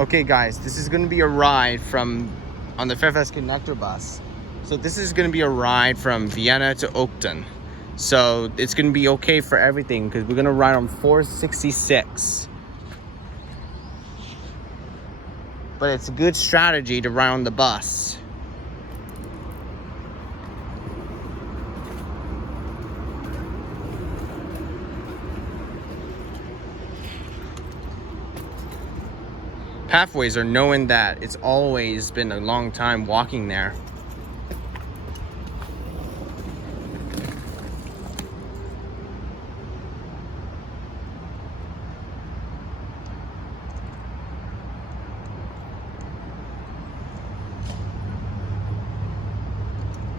Okay guys, this is going to be a ride on the Fairfax Connector bus. So this is going to be a ride from Vienna to Oakton. So it's going to be okay for everything because we're going to ride on 466. But it's a good strategy to ride on the bus. Pathways are knowing that it's always been a long time walking there.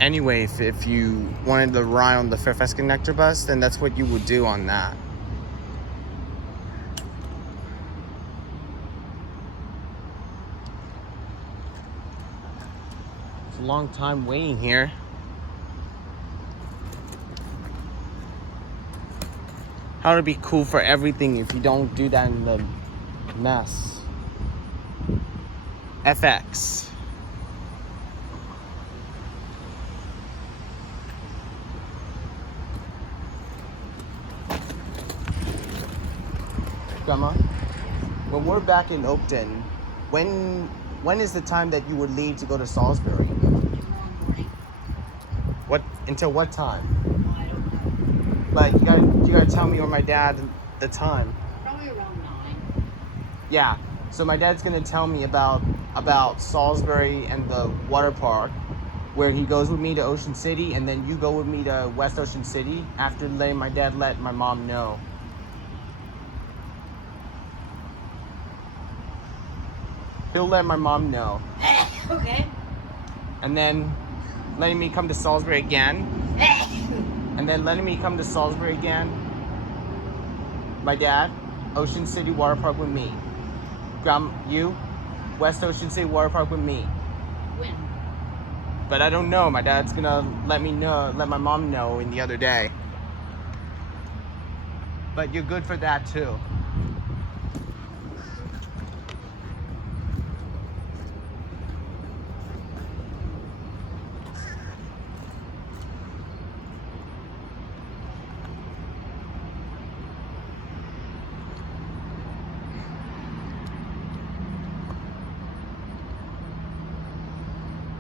Anyway, if you wanted to ride on the Fairfax Connector bus, then that's what you would do on that. It's a long time waiting here. How would it be cool for everything if you don't do that in the mess? FX. Grandma, when we're back in Oakton, when is the time that you would leave to go to Salisbury? What until what time? Like you gotta tell me or my dad the time. Probably around 9. Yeah. So my dad's gonna tell me about Salisbury and the water park, where he goes with me to Ocean City, and then you go with me to West Ocean City after letting my dad let my mom know. He'll let my mom know. Okay. And then letting me come to Salisbury again. And then letting me come to Salisbury again. My dad, Ocean City Water Park with me. You, West Ocean City Water Park with me. When? But I don't know. My dad's gonna let my mom know in the other day. But you're good for that too.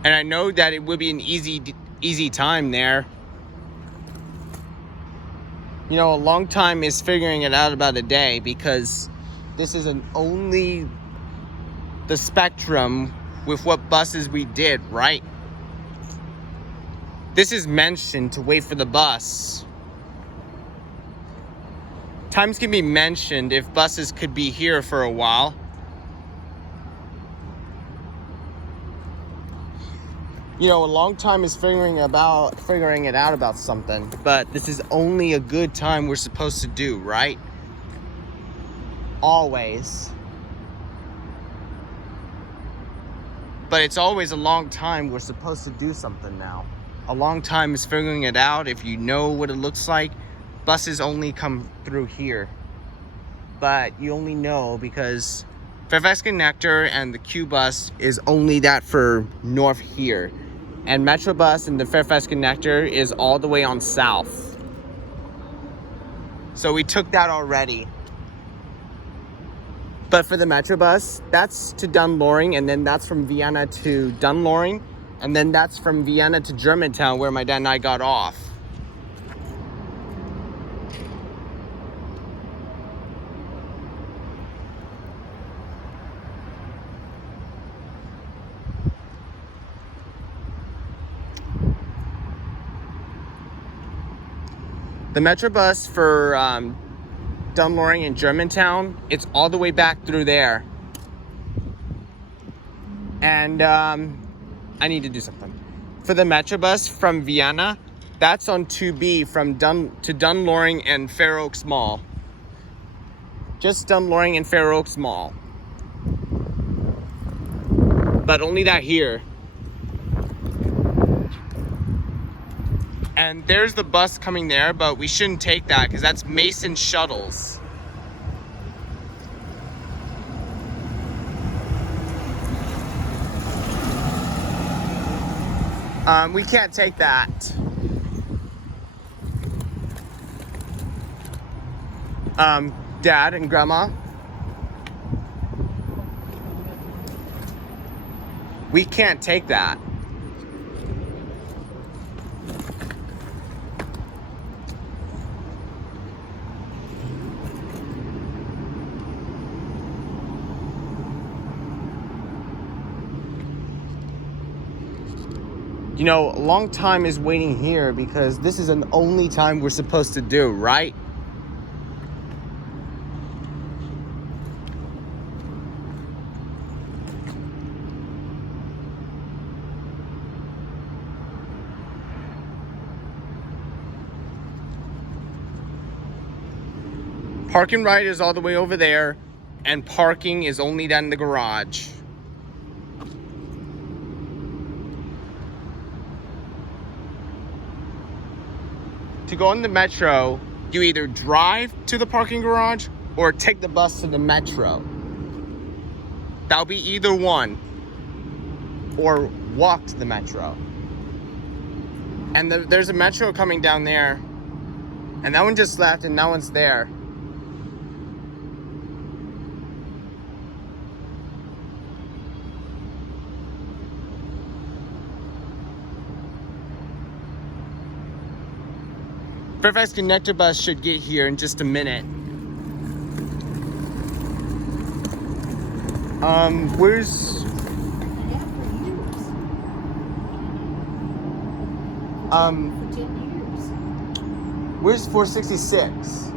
And I know that it would be an easy time there. You know, a long time is figuring it out about a day, because this is only the spectrum with what buses we did, right? This is mentioned to wait for the bus. Times can be mentioned if buses could be here for a while. You know, a long time is figuring it out about something, but this is only a good time we're supposed to do, right? Always. But it's always a long time we're supposed to do something now. A long time is figuring it out. If you know what it looks like, buses only come through here. But you only know because Fairfax Connector and the Q bus is only that for north here. And Metrobus and the Fairfax Connector is all the way on south. So we took that already. But for the Metrobus, that's to Dunloring, and then that's from Vienna to Dunloring, and then that's from Vienna to Germantown, where my dad and I got off. The Metrobus for Dunloring and Germantown, it's all the way back through there. And I need to do something. For the Metrobus from Vienna, that's on 2B from to Dunloring and Fair Oaks Mall. Just Dunloring and Fair Oaks Mall. But only that here. And there's the bus coming there, but we shouldn't take that because that's Mason Shuttles. We can't take that. Dad and Grandma. We can't take that. You know, a long time is waiting here because this is the only time we're supposed to do, right? Park and ride is all the way over there, and parking is only down in the garage. To go on the metro, you either drive to the parking garage or take the bus to the metro. That'll be either one. Or walk to the metro. And there's a metro coming down there. And that one just left and that one's there. Fairfax Connector bus should get here in just a minute. Where's... For 10 years. Where's 466?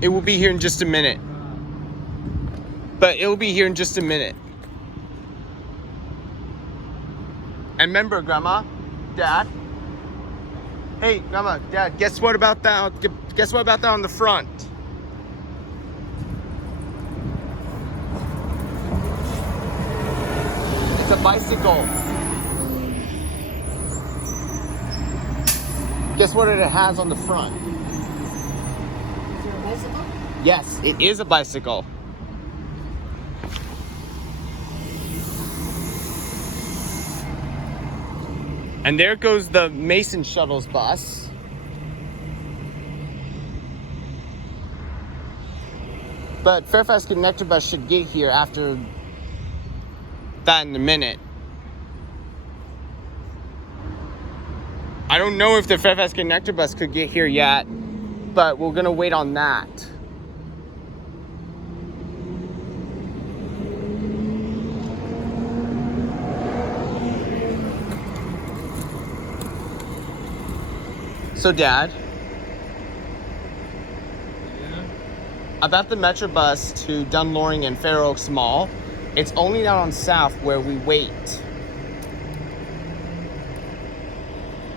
It will be here in just a minute. But it will be here in just a minute. And remember, Grandma, Dad. Hey, Grandma, Dad, guess what about that? Guess what about that on the front? It's a bicycle. Guess what it has on the front? Is there a bicycle? Yes, it is a bicycle. And there goes the Mason Shuttles bus. But Fairfax Connector bus should get here after that in a minute. I don't know if the Fairfax Connector bus could get here yet, but we're gonna wait on that. So, Dad, about the Metro bus to Dunloring and Fair Oaks Mall, it's only down on South where we wait.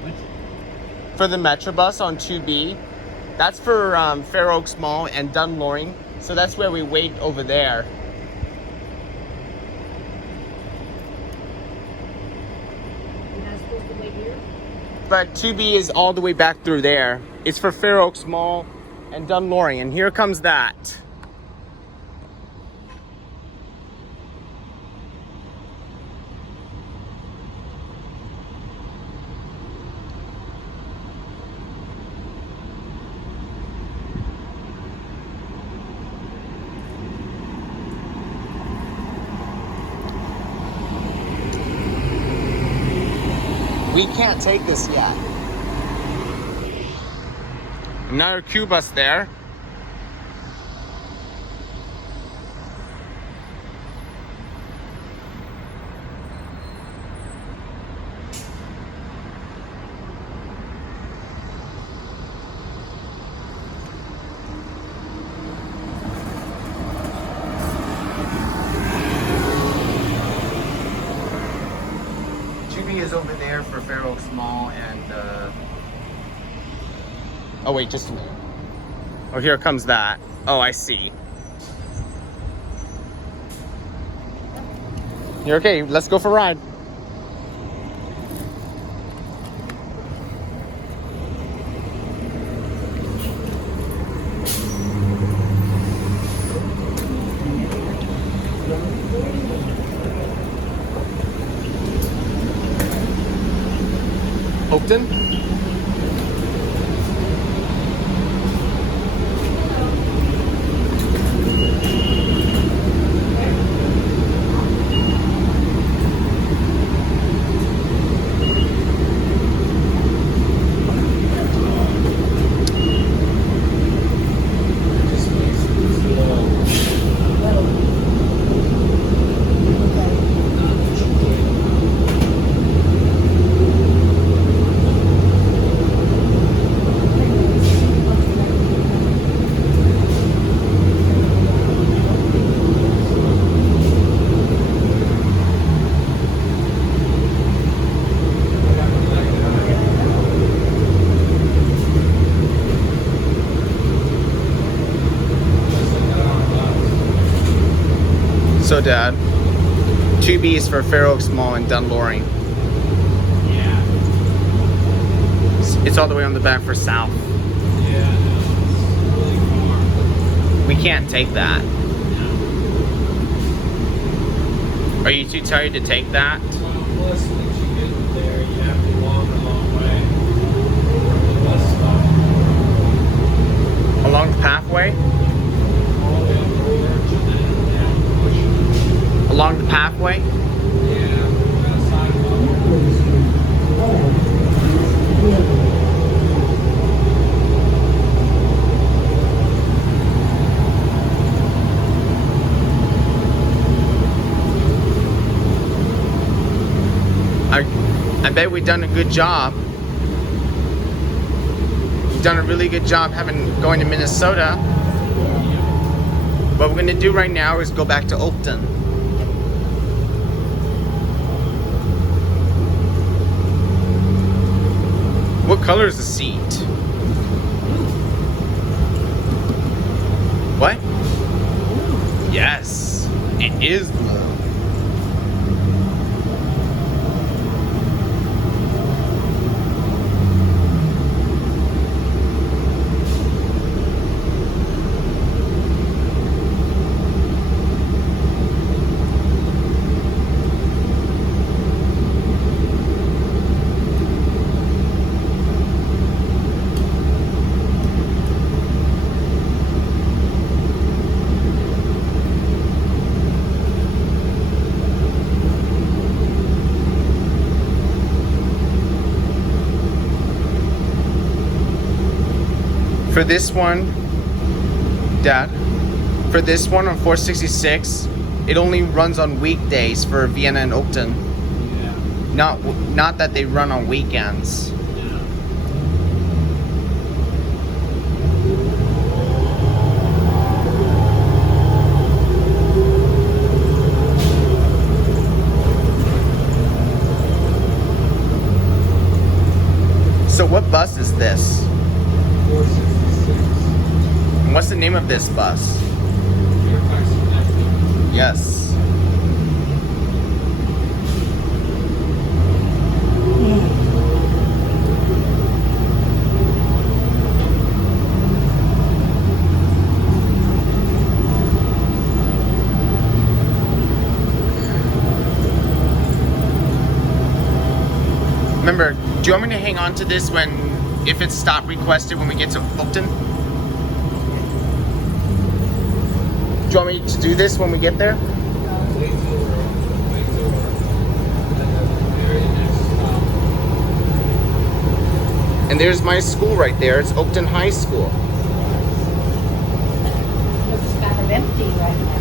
What? For the Metro bus on 2B, that's for Fair Oaks Mall and Dunloring, so that's where we wait over there. You're not supposed to wait here? But 2B is all the way back through there. It's for Fair Oaks Mall and Dunloring, and here comes that. We can't take this yet. Another Q bus there. Is over there for Fair Oaks Mall and oh wait, just a minute. Oh, here comes that. Oh, I see. You're okay, let's go for a ride. Oakton? So, Dad, 2Bs for Fair Oaks Mall in Dunloring. Yeah. It's all the way on the back for South. Yeah, no, it's really far. We can't take that. Are you too tired to take that? Well, plus, once you get there, you have to walk a long way. From the bus stop. Along the pathway? All the way up the porch and then down the push. Along the pathway? Yeah, got a sidewalk. I bet we've done a good job. We've done a really good job going to Minnesota. What we're gonna do right now is go back to Oakton. What color is the seat? What? Yes, it is blue. For this one, Dad, for this one on 466, it only runs on weekdays for Vienna and Oakton. Yeah. Not that they run on weekends. Yeah. So what bus is this? 466. And what's the name of this bus? Fairfax, Connecticut. Yes. Remember, do you want me to hang on to this if it's stop requested when we get to Oakton? Do you want me to do this when we get there? Wait till we're at the very next stop. And there's my school right there. It's Oakton High School. Looks kind of empty right now.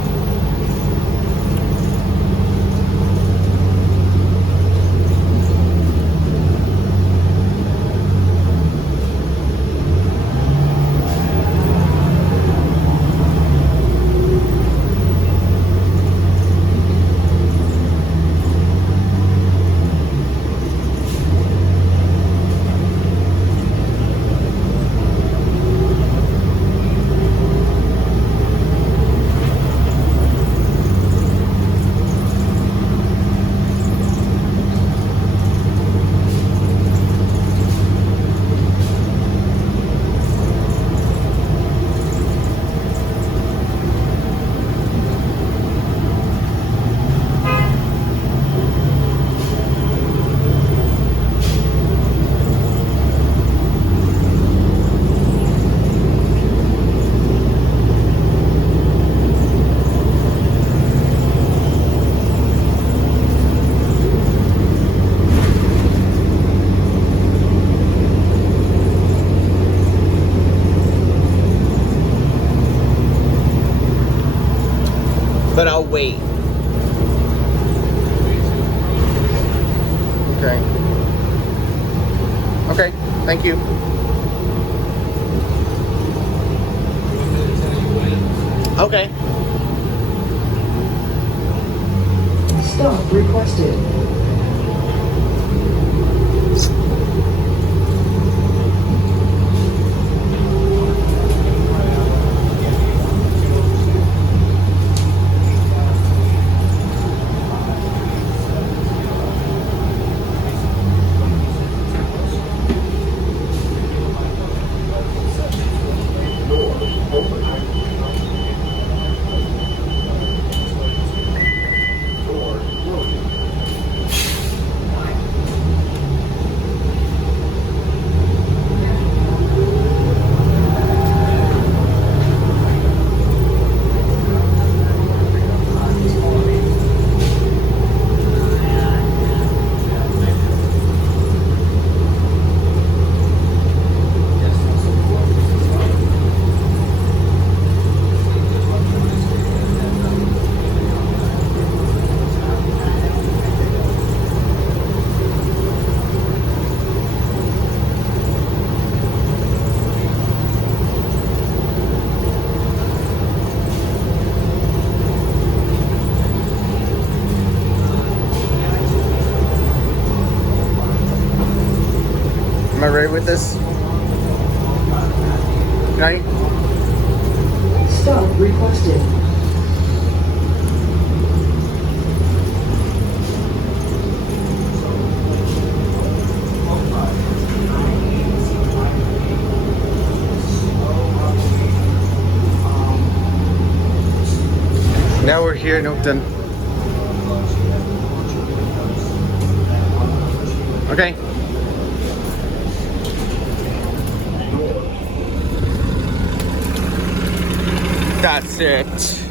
But I'll wait. Okay. Okay, thank you. Okay. Stop requested. Am I ready with this? Right? Stop requested. Now we're here in Oakton. Okay. That's it.